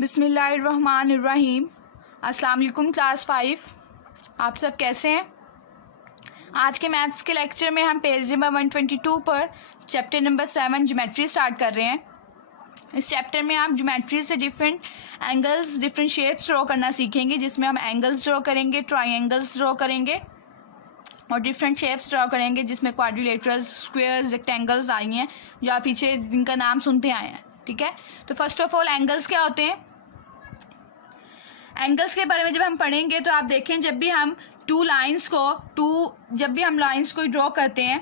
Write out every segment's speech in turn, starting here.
बिस्मिल्लाहिर्रहमानिर्रहीम। अस्सलाम वालेकुम क्लास 5। आप सब कैसे हैं? आज के मैथ्स के लेक्चर में हम पेज नंबर 122 पर चैप्टर नंबर 7 ज्योमेट्री स्टार्ट कर रहे हैं। इस चैप्टर में आप ज्योमेट्री से different angles, different shapes draw करना सीखेंगे, जिसमें हम एंगल्स ड्रॉ करेंगे, ट्राइंगल्स ड्रॉ करेंगे और डिफरेंट शेप्स ड्रॉ करेंगे, जिसमें क्वाड्रिलेटरल्स, स्क्वायर्स, रेक्टेंगल्स आई हैं जो आप पीछे इनका नाम सुनते आए हैं। ठीक है, तो फर्स्ट ऑफ ऑल एंगल्स क्या होते हैं? एंगल्स के बारे में जब हम पढ़ेंगे तो आप देखें, जब भी हम लाइंस को ड्रॉ करते हैं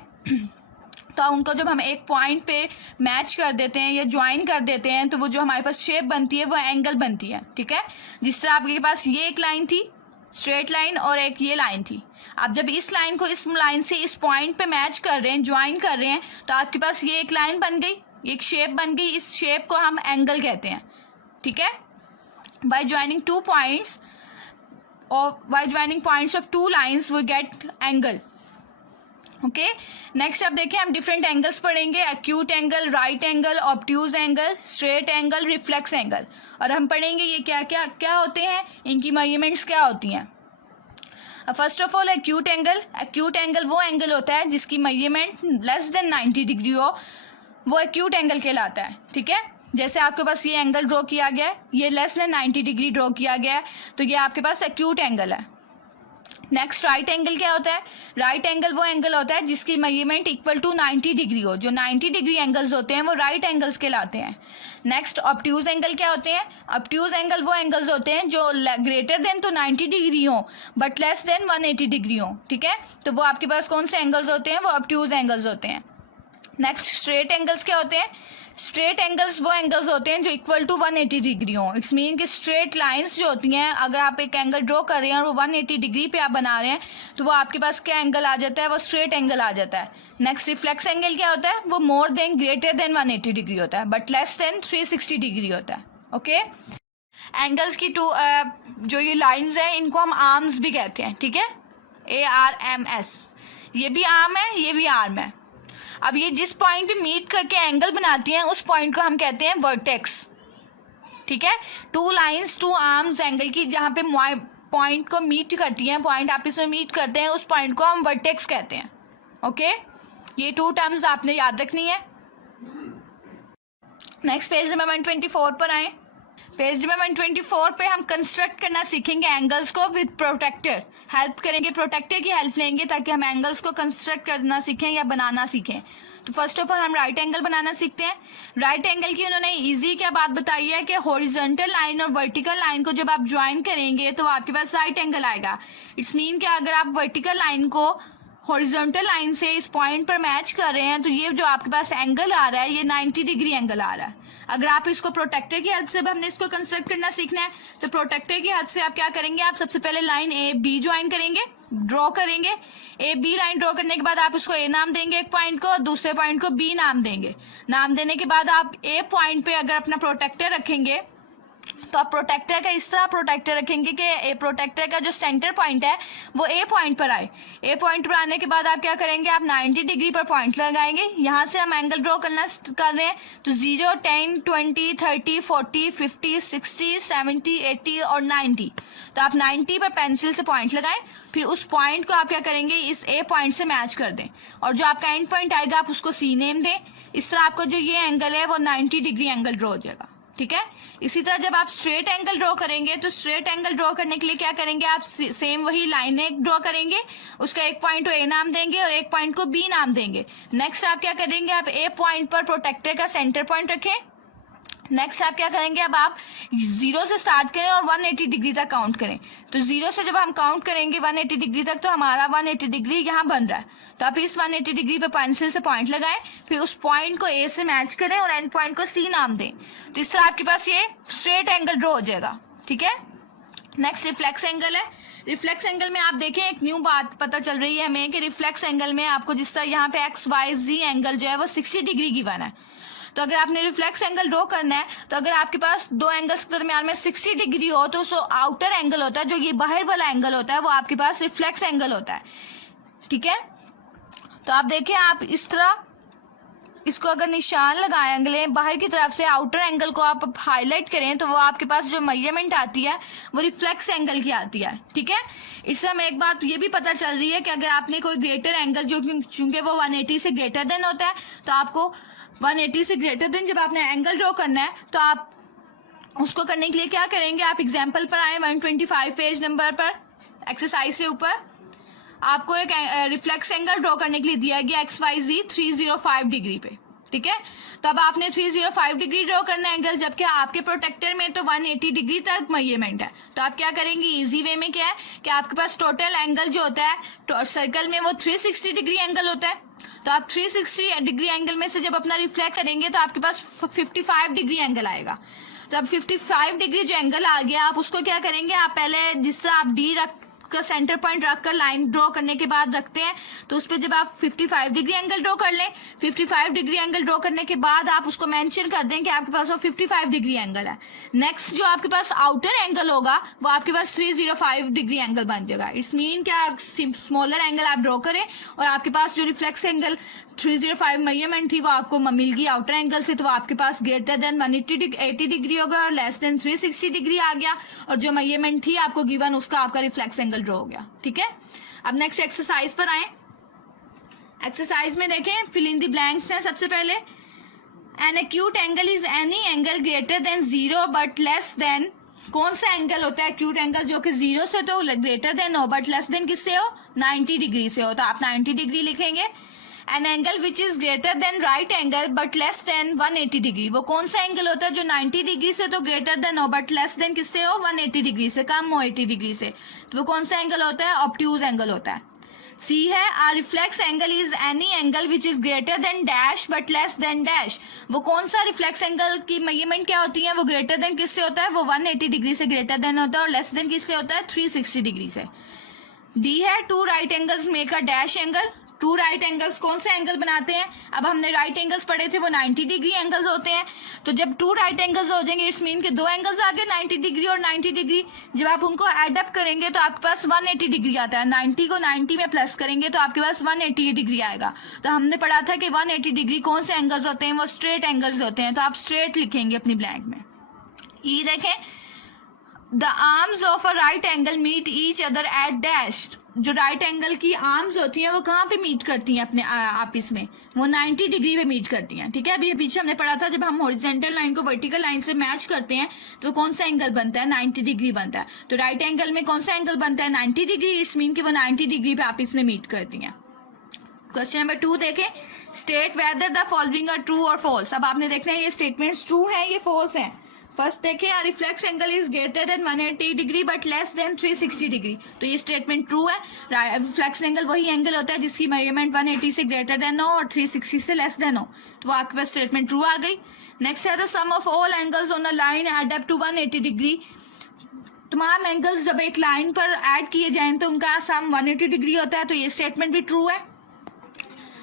तो उनको जब हम एक पॉइंट पे मैच कर देते हैं या ज्वाइन कर देते हैं तो वो जो हमारे पास शेप बनती है वो एंगल बनती है। ठीक है, जिस तरह आपके पास ये एक लाइन थी, स्ट्रेट लाइन, और एक ये लाइन थी। आप जब इस लाइन को इस लाइन से इस पॉइंट पे मैच कर रहे हैं, ज्वाइन कर रहे हैं, तो आपके पास ये एक लाइन बन गई, एक शेप बन गई। इस शेप को हम एंगल कहते हैं। ठीक है, by joining two points or by joining points of two lines we get angle. Okay, next अब देखिए हम डिफरेंट एंगल्स पढ़ेंगे। Acute angle, right angle, obtuse angle, straight angle, reflex angle. और हम पढ़ेंगे ये क्या क्या क्या होते हैं, इनकी मेजरमेंट्स क्या होती हैं। First of all acute angle. Acute angle वो एंगल होता है जिसकी मेजरमेंट लेस देन 90 डिग्री हो, वो एक्यूट एंगल कहलाता है। ठीक है, जैसे आपके पास ये एंगल ड्रॉ किया गया है, ये लेस देन 90 डिग्री ड्रॉ किया गया है, तो ये आपके पास एक्यूट एंगल है। नेक्स्ट राइट एंगल क्या होता है? राइट एंगल वो एंगल होता है जिसकी मेजरमेंट इक्वल टू 90 डिग्री हो। जो 90 डिग्री एंगल्स होते हैं वो राइट एंगल्स कहलाते हैं। नेक्स्ट ऑब्ट्यूज एंगल क्या होते हैं? ऑब्ट्यूज एंगल वो एंगल्स होते हैं जो ग्रेटर देन तो 90 डिग्री हो बट लेस देन 180 डिग्री हो। ठीक है, तो वो आपके पास कौन से एंगल्स होते हैं? वो ऑब्ट्यूज एंगल्स होते हैं। नेक्स्ट स्ट्रेट एंगल्स क्या होते हैं? स्ट्रेट एंगल्स वो एंगल्स होते हैं जो इक्वल टू 180 डिग्री हो। इट्स मीन कि स्ट्रेट लाइंस जो होती हैं, अगर आप एक एंगल ड्रॉ कर रहे हैं और वो 180 डिग्री पे आप बना रहे हैं तो वो आपके पास क्या एंगल आ जाता है? वो स्ट्रेट एंगल आ जाता है। नेक्स्ट रिफ्लेक्स एंगल क्या होता है? वो more than greater than 180 degree होता है बट लेस देन 360 डिग्री होता है। ओके, एंगल्स की जो ये लाइन्स हैं इनको हम आर्म्स भी कहते हैं। ठीक है, ARMS। ये भी आर्म है, ये भी आर्म है। अब ये जिस पॉइंट पे मीट करके एंगल बनाती हैं उस पॉइंट को हम कहते हैं वर्टेक्स। ठीक है, two lines, two arms angle की जहाँ पे पॉइंट को मीट करती हैं, पॉइंट आपस में मीट करते हैं, उस पॉइंट को हम वर्टेक्स कहते हैं। ओके, ये टू टर्म्स आपने याद रखनी है। नेक्स्ट पेज नंबर 124 पर आए। पेज नंबर 124 पे हम कंस्ट्रक्ट करना सीखेंगे एंगल्स को विद प्रोटेक्टर। हेल्प करेंगे, प्रोटेक्टर की हेल्प लेंगे ताकि हम एंगल्स को कंस्ट्रक्ट करना सीखें या बनाना सीखें। तो फर्स्ट ऑफ ऑल हम राइट एंगल बनाना सीखते हैं। राइट एंगल की उन्होंने इजी क्या बात बताई है कि हॉरिजॉन्टल लाइन और वर्टिकल लाइन को जब आप ज्वाइन करेंगे तो आपके पास राइट एंगल आएगा। इट्स मीन कि अगर आप वर्टिकल लाइन को हॉरिजॉन्टल लाइन से इस पॉइंट पर मैच कर रहे हैं तो ये जो आपके पास एंगल आ रहा है ये 90 डिग्री एंगल आ रहा है। अगर आप इसको प्रोटेक्टर की हेल्प से हमने इसको कंस्ट्रक्ट करना सीखना है तो प्रोटेक्टर की हेल्प से आप क्या करेंगे? आप सबसे पहले लाइन AB ज्वाइन करेंगे, ड्रॉ करेंगे। AB लाइन ड्रॉ करने के बाद आप उसको A नाम देंगे एक पॉइंट को, और दूसरे पॉइंट को B नाम देंगे। नाम देने के बाद आप A पॉइंट पे अगर अपना प्रोटेक्टर रखेंगे तो आप प्रोटेक्टर का इस तरह प्रोटेक्टर रखेंगे कि ए प्रोटेक्टर का जो सेंटर पॉइंट है वो A पॉइंट पर आए। A पॉइंट पर आने के बाद आप क्या करेंगे? आप 90 डिग्री पर पॉइंट लगाएंगे। यहाँ से हम एंगल ड्रॉ कर रहे हैं तो 0, 10, 20, 30, 40, 50, 60, 70, 80 और 90। तो आप 90 पर पेंसिल से पॉइंट लगाएं, फिर उस पॉइंट को आप क्या करेंगे? इस A पॉइंट से मैच कर दें और जो आपका एंड पॉइंट आएगा आप उसको C नेम दें। इस तरह आपको जो ये एंगल है वो 90 डिग्री एंगल ड्रॉ हो जाएगा। ठीक है, इसी तरह जब आप स्ट्रेट एंगल ड्रॉ करेंगे तो स्ट्रेट एंगल ड्रॉ करने के लिए क्या करेंगे? आप सेम वही लाइन ड्रॉ करेंगे, उसका एक पॉइंट को A नाम देंगे और एक पॉइंट को B नाम देंगे। नेक्स्ट आप क्या करेंगे? आप A पॉइंट पर प्रोटेक्टर का सेंटर पॉइंट रखें। नेक्स्ट आप क्या करेंगे? अब आप 0 से स्टार्ट करें और 180 डिग्री तक काउंट करें। तो 0 से जब हम काउंट करेंगे 180 डिग्री तक तो हमारा 180 डिग्री यहाँ बन रहा है। तो आप इस 180 डिग्री पे पेंसिल से पॉइंट लगाएं, फिर उस पॉइंट को A से मैच करें और एंड पॉइंट को C नाम दें। तो इस तरह आपके पास ये स्ट्रेट एंगल ड्रॉ हो जाएगा। ठीक है, नेक्स्ट रिफ्लेक्स एंगल है। रिफ्लेक्स एंगल में आप देखें एक न्यू बात पता चल रही है हमें कि रिफ्लेक्स एंगल में आपको जिस तरह यहाँ पे XYZ एंगल जो है वो 60 डिग्री गिवन है। तो अगर आपने रिफ्लेक्स एंगल ड्रॉ करना है तो अगर आपके पास दो एंगल्स के दरमियान में 60 डिग्री हो तो आउटर एंगल होता है, जो ये बाहर वाला एंगल होता है वो आपके पास रिफ्लेक्स एंगल होता है। ठीक है, तो आप देखिए आप इस तरह इसको अगर निशान लगाएंगे बाहर की तरफ से, आउटर एंगल को आप हाईलाइट करें, तो वो आपके पास जो मेजरमेंट आती है वो रिफ्लेक्स एंगल की आती है। ठीक है, इससे हमें एक बात ये भी पता चल रही है कि अगर आपने कोई ग्रेटर एंगल जो चूंकि वो 180 से ग्रेटर देन होता है, तो आपको 180 से ग्रेटर देन जब आपने एंगल ड्रॉ करना है तो आप उसको करने के लिए क्या करेंगे, आप एग्जाम्पल पर आए 125 पेज नंबर पर, एक्सरसाइज से ऊपर आपको एक रिफ्लेक्स एंगल ड्रॉ करने के लिए दिया गया XYZ 305 डिग्री पे। ठीक है, तो अब आपने 305 डिग्री ड्रॉ करना एंगल, जबकि आपके प्रोटेक्टर में तो 180 डिग्री तक मेजरमेंट है। तो आप क्या करेंगे, इजी वे में क्या है कि आपके पास टोटल एंगल जो होता है सर्कल में वो 360 डिग्री एंगल होता है। तो आप 360 डिग्री एंगल में से जब अपना रिफ्लेक्ट करेंगे तो आपके पास 55 डिग्री एंगल आएगा। तो अब 55 डिग्री जो एंगल आ गया, आप उसको क्या करेंगे, आप पहले जिस तरह आप डी रख का सेंटर पॉइंट रखकर लाइन ड्रॉ करने के बाद रखते हैं, तो उस पर जब आप 55 डिग्री एंगल ड्रॉ कर लें, 55 डिग्री एंगल ड्रॉ करने के बाद आप उसको मेंशन कर दें कि आपके पास वो 55 डिग्री एंगल है। नेक्स्ट जो आपके पास आउटर एंगल होगा वो आपके पास 305 डिग्री एंगल बन जाएगा। इट्स मीन क्या स्मॉलर एंगल आप ड्रॉ करें और आपके पास जो रिफ्लेक्स एंगल 305 मेजरमेंट थी वो आपको मिल गई आउटर एंगल से, तो आपके पास ग्रेटर देन 180 डिग्री होगा और लेस देन 360 डिग्री आ गया, और जो मेजरमेंट थी आपको गिवन उसका आपका रिफ्लेक्स एंगल ड्रॉ हो गया। ठीक है, अब नेक्स्ट एक्सरसाइज पर आए। एक्सरसाइज में देखें, फिल इन द ब्लैंक्स हैं। सबसे पहले, an acute angle is any angle greater than 0 but less then, कौन सा एंगल होता है एक्यूट एंगल जो कि 0 से तो ग्रेटर देन हो बट लेस देन किससे हो, 90 डिग्री से हो। तो आप 90 डिग्री लिखेंगे। An angle which is greater then right angle but less then 180 degree, वो कौन सा एंगल होता है जो 90 डिग्री से तो ग्रेटर देन हो बट लेस देन किससे हो, 180 डिग्री से, कम हो 80 डिग्री से। तो वो कौन सा एंगल होता है, ऑब्ट्यूज एंगल होता है। सी है, are reflex angle is any angle which is greater than dash but less than dash, वो कौन सा रिफ्लेक्स एंगल की मेजरमेंट क्या होती है, वो ग्रेटर देन किससे होता है, वो 180 डिग्री से ग्रेटर देन होता है, और लेस देन किससे होता है, 360 डिग्री से। डी है, two right angles make a dash angle, two right angles कौन से एंगल बनाते हैं, अब हमने राइट एंगल्स पढ़े थे वो 90 डिग्री एंगल्स होते हैं। तो जब टू राइट एंगल्स हो जाएंगे इट्स मीन के दो एंगल्स आ गए 90 डिग्री और 90 डिग्री, जब आप उनको एड अप करेंगे तो आपके पास 180 डिग्री आता है। 90 को 90 में प्लस करेंगे तो आपके पास 180 डिग्री आएगा। तो हमने पढ़ा था कि 180 डिग्री कौन से एंगल्स होते हैं, वो स्ट्रेट एंगल्स होते हैं। तो आप स्ट्रेट लिखेंगे अपनी ब्लैंक में। ये देखें, the arms of a right angle meet each other at dash, जो राइट एंगल की आर्म्स होती हैं वो कहाँ पे मीट करती हैं अपने आपस में, वो 90 डिग्री पे मीट करती हैं। ठीक है, अभी पीछे हमने पढ़ा था जब हम हॉरिजॉन्टल लाइन को वर्टिकल लाइन से मैच करते हैं तो कौन सा एंगल बनता है, 90 डिग्री बनता है। तो राइट एंगल में कौन सा एंगल बनता है, 90 डिग्री, इट्स मीन कि वो 90 डिग्री पे आपस में मीट करती हैं। क्वेश्चन नंबर 2 देखें, state whether the following are true और फॉल्स। अब आपने देखना है ये स्टेटमेंट्स ट्रू हैं ये फॉल्स हैं। फर्स्ट देखें, reflex angle is greater then 180 degree but less then 360 degree, तो ये स्टेटमेंट ट्रू है। रिफ्लेक्स एंगल वही एंगल होता है जिसकी मेजरमेंट 180 से ग्रेटर देन हो और 360 से लेस देन हो, तो वो आपके पास स्टेटमेंट ट्रू आ गई। नेक्स्ट है, the sum of all angles on the line add up to 180 degree, तमाम एंगल्स जब एक लाइन पर ऐड किए जाएं तो उनका सम 180 डिग्री होता है, तो ये स्टेटमेंट भी ट्रू है।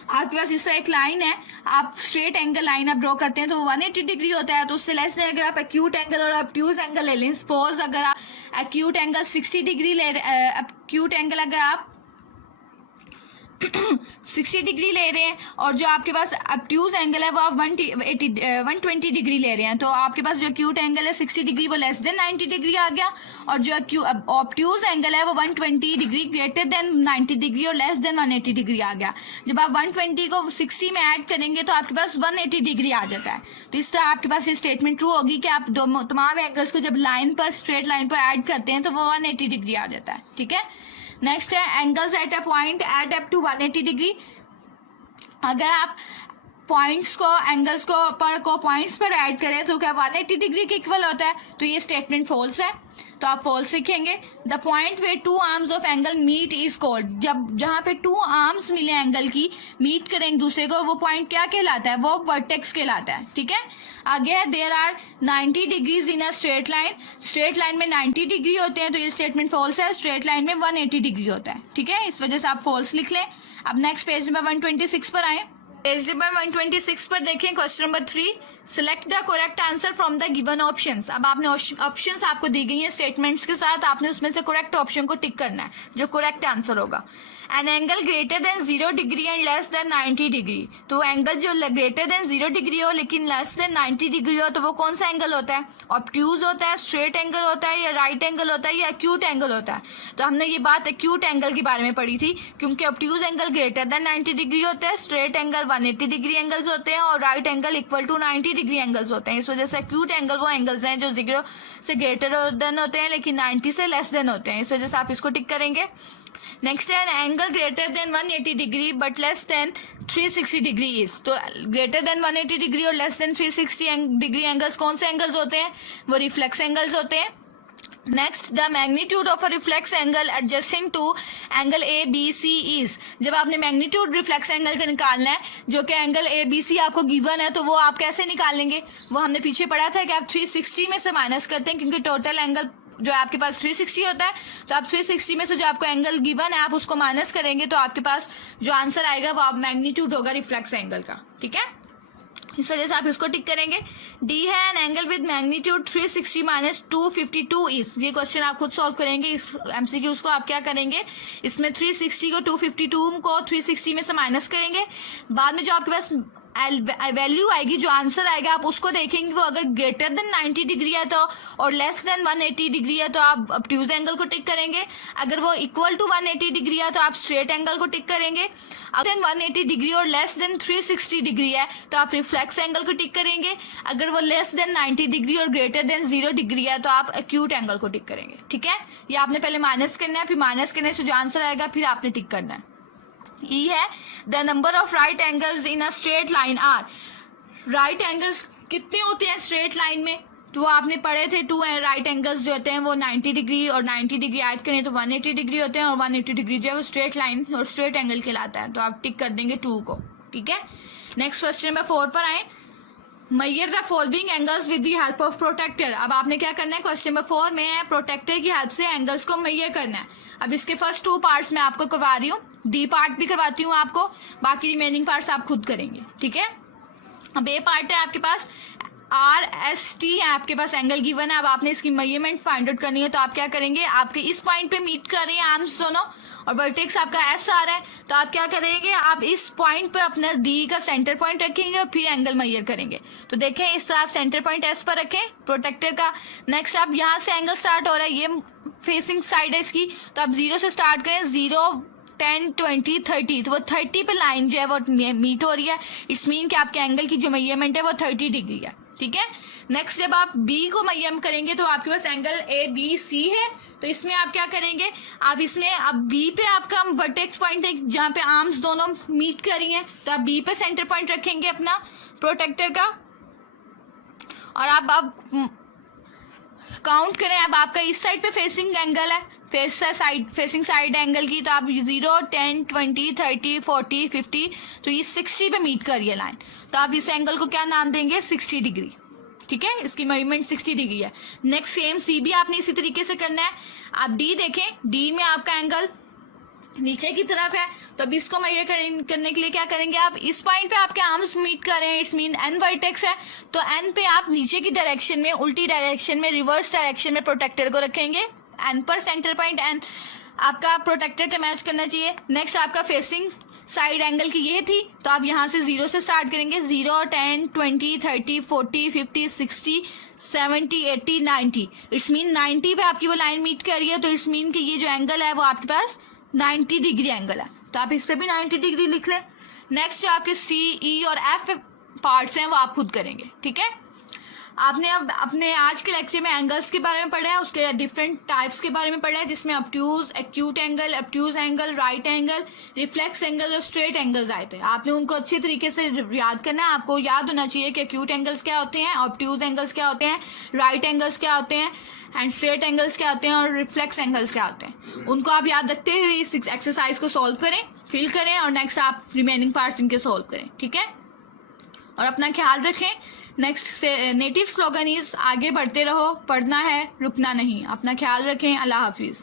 आपके पास इस तरह एक लाइन है, आप स्ट्रेट एंगल लाइन आप ड्रॉ करते हैं तो वो 180 डिग्री होता है, तो उससे लेस देन अगर आप एक्यूट एंगल और ऑब्ट्यूज एंगल ले लें, सपोज अगर आप एक्यूट एंगल 60 डिग्री ले एक्यूट एंगल अगर आप 60 डिग्री ले रहे हैं और जो आपके पास ऑब्ट्यूज एंगल है वो आप 120 डिग्री ले रहे हैं, तो आपके पास जो एक्यूट एंगल है 60 डिग्री वो लेस देन 90 डिग्री आ गया, और जो ऑब्ट्यूज एंगल है वो 120 डिग्री ग्रेटर देन 90 डिग्री और लेस देन 180 डिग्री आ गया। जब आप 120 को 60 में ऐड करेंगे तो आपके पास 180 डिग्री आ जाता है। तो इस तरह आपके पास ये स्टेटमेंट ट्रू होगी कि आप तमाम एंगल्स को जब लाइन पर स्ट्रेट लाइन पर ऐड करते हैं तो वो 180 डिग्री आ जाता है। ठीक है, नेक्स्ट है, angles at a point add up to 180 degree, अगर आप पॉइंट्स को एंगल्स को पॉइंट्स पर ऐड करें तो क्या 180 डिग्री के इक्वल होता है, तो ये स्टेटमेंट फॉल्स है, तो आप फॉल्स लिखेंगे। The point way two arms of angle meet is called, जब जहाँ पे टू आर्म्स मिले एंगल की मीट करें एक दूसरे को, वो पॉइंट क्या कहलाता है, वो वर्टेक्स कहलाता है। ठीक है, आगे है, there are 90 degrees in a straight line, straight line में 90 डिग्री होते हैं, तो ये स्टेटमेंट फॉल्स है, स्ट्रेट लाइन में 180 डिग्री होता है। ठीक है, इस वजह से आप फॉल्स लिख लें। अब नेक्स्ट पेज नंबर 126 पर आए। पेज नंबर 126 पर देखें question number 3, select the correct answer from the given options. अब आपने ऑप्शंस आपको दी गई हैं स्टेटमेंट्स के साथ, आपने उसमें से करेक्ट ऑप्शन को टिक करना है जो करेक्ट आंसर होगा। An angle greater than 0 degree and less than 90 degree, तो एंगल जो ग्रेटर देन 0 डिग्री हो लेकिन लेस देन 90 डिग्री हो तो वो कौन सा एंगल होता है? ऑब्ट्यूज होता है, स्ट्रेट एंगल होता है, या राइट एंगल होता है, या एक्यूट एंगल होता है। तो हमने ये बात एक्यूट एंगल के बारे में पढ़ी थी, क्योंकि obtuse angle greater than 90 degree होता है, स्ट्रेट एंगल 180 डिग्री एंगल्स होते हैं और right angle equal to 90 degree angles होते हैं। इस वजह से एक्यूट एंगल वो एंगल्स हैं जो 0 से ग्रेटर देन होते हैं लेकिन 90 से लेस देन होते हैं। इस वजह से आप इसको टिक करेंगे। नेक्स्ट है angle greater than 180 degree but less then 360 degree is, तो ग्रेटर देन 180 डिग्री और लेस देन 360 डिग्री एंगल्स कौन से एंगल्स होते हैं? वो रिफ्लेक्स एंगल्स होते हैं। Next, the magnitude of a reflex angle adjusting to angle A B C is, जब आपने मैग्नीट्यूड रिफ्लेक्स एंगल का निकालना है जो कि एंगल ए बी सी आपको गिवन है, तो वो आप कैसे निकालेंगे? वो हमने पीछे पढ़ा था कि आप 360 में से माइनस करते हैं, क्योंकि टोटल एंगल जो आपके पास 360 होता है, तो आप 360 में से जो आपको एंगल गिवन है आप उसको माइनस करेंगे तो आपके पास जो आंसर आएगा वो आप मैग्नीट्यूड होगा रिफ्लेक्स एंगल का। ठीक है, इस वजह से आप इसको टिक करेंगे। डी है an angle with magnitude 360 minus 252 is, ये क्वेश्चन आप खुद सॉल्व करेंगे। इस एमसीक्यूज को आप क्या करेंगे, इसमें 360 को 252 को 360 में से माइनस करेंगे, बाद में जो आपके पास वैल्यू आएगी, जो आंसर आएगा आप उसको देखेंगे। वो अगर ग्रेटर देन 90 डिग्री है तो और लेस देन 180 डिग्री है तो आप ऑब्ट्यूज एंगल को टिक करेंगे। अगर वो इक्वल टू 180 डिग्री है तो आप स्ट्रेट एंगल को टिक करेंगे। अगर 180 डिग्री और लेस देन 360 डिग्री है तो आप रिफ्लेक्स एंगल को टिक करेंगे। अगर वो लेस देन 90 डिग्री और ग्रेटर देन 0 डिग्री है तो आप एक्यूट एंगल को टिक करेंगे। ठीक है, ये आपने पहले माइनस करना है, फिर माइनस करने से जो आंसर आएगा फिर आपने टिक करना है। ई है the number of right angles in a straight line are, right angles कितने होते हैं स्ट्रेट लाइन में? तो वो आपने पढ़े थे, 2 राइट एंगल्स जो होते हैं वो 90 डिग्री और 90 डिग्री ऐड करें तो 180 डिग्री होते हैं और 180 डिग्री जो है वो स्ट्रेट लाइन और स्ट्रेट एंगल कहलाता है, तो आप टिक कर देंगे 2 को। ठीक है, नेक्स्ट क्वेश्चन नंबर 4 पर आए। Measure the following angles with the help of protector. अब आपने क्या करना है, क्वेश्चन नंबर 4 में है प्रोटेक्टर की हेल्प से एंगल्स को मेजर करना है। अब इसके फर्स्ट 2 पार्ट्स मैं आपको करवा रही हूँ, डी पार्ट भी करवाती हूँ आपको, बाकी रिमेनिंग पार्ट्स आप खुद करेंगे। ठीक है, अब ए पार्ट है आपके पास RST है, आपके पास एंगल गिवन है। अब आपने इसकी मेजरमेंट फाइंड आउट करनी है, तो आप क्या करेंगे, आपके इस पॉइंट पे मीट कर रहे हैं आर्म्स दोनों और वर्टेक्स आपका S आ रहा है, तो आप क्या करेंगे, आप इस पॉइंट पे अपना D का सेंटर पॉइंट रखेंगे और फिर एंगल मेजर करेंगे। तो देखें इस तरह आप सेंटर पॉइंट S पर रखें प्रोटेक्टर का। नेक्स्ट आप यहाँ से एंगल स्टार्ट हो रहा है, ये फेसिंग साइड है इसकी, तो आप 0 से स्टार्ट करें, 0 10 20 30, तो वो 30 पे लाइन जो है वो मीट हो रही है। इट्स मीन कि आपके एंगल की जो मेजरमेंट है वो 30 डिग्री है। ठीक है, नेक्स्ट जब आप B को मेजर करेंगे तो आपके पास एंगल ABC है, तो इसमें आप क्या करेंगे, आप इसमें अब B पे आपका वर्टेक्स पॉइंट है जहाँ पे आर्म्स दोनों मीट कर रही हैं, तो आप B पे सेंटर पॉइंट रखेंगे अपना प्रोटेक्टर का और आप काउंट करें। अब आपका इस साइड पे फेसिंग एंगल है, फेसिंग साइड एंगल की, तो आप 0 10 20 30 40 50, तो ये 60 पे मीट कर रही है लाइन, तो आप इस एंगल को क्या नाम देंगे, 60 डिग्री। ठीक है, इसकी मेजरमेंट 60 डिग्री है। नेक्स्ट सेम C भी आपने इसी तरीके से करना है। आप D देखें, D में आपका एंगल नीचे की तरफ है, तो अब इसको मेजर करने के लिए क्या करेंगे, आप इस पॉइंट पे आपके आर्म्स मीट कर रहे हैं, इट्स मीन N वर्टेक्स है, तो N पे आप नीचे की डायरेक्शन में, उल्टी डायरेक्शन में, रिवर्स डायरेक्शन में प्रोटेक्टर को रखेंगे। N पर सेंटर पॉइंट N आपका प्रोटेक्टर से मैच करना चाहिए। नेक्स्ट आपका फेसिंग साइड एंगल की ये थी, तो आप यहाँ से 0 से स्टार्ट करेंगे, 0 10 20 30 40 50 60 70 80 90, इट्स मीन 90 पे आपकी वो लाइन मीट कर रही है, तो इट्स मीन कि ये जो एंगल है वो आपके पास 90 डिग्री एंगल है, तो आप इस पे भी 90 डिग्री लिख लें। नेक्स्ट जो आपके C, E और F पार्ट्स हैं वो आप खुद करेंगे। ठीक है, आपने अब अपने आज के लेक्चर में एंगल्स के बारे में पढ़ा है, उसके डिफरेंट टाइप्स के बारे में पढ़ा है, जिसमें obtuse, acute angle, obtuse angle, right angle, reflex angle और स्ट्रेट एंगल्स आए थे। आपने उनको अच्छी तरीके से याद करना है। आपको याद होना चाहिए कि एक्यूट एंगल्स क्या होते हैं, ऑब्ट्यूज एंगल्स क्या होते हैं, राइट एंगल्स क्या होते हैं एंड स्ट्रेट एंगल्स क्या होते हैं और रिफ्लेक्स एंगल्स क्या होते हैं। उनको आप याद रखते हुए इस एक्सरसाइज को सॉल्व करें, फिल करें और नेक्स्ट आप रिमेनिंग पार्ट्स इनके सॉल्व करें। ठीक है, और अपना ख्याल रखें। नेक्स्ट नेटिव स्लोगन इज आगे बढ़ते रहो, पढ़ना है रुकना नहीं। अपना ख्याल रखें। अल्लाह हाफिज़।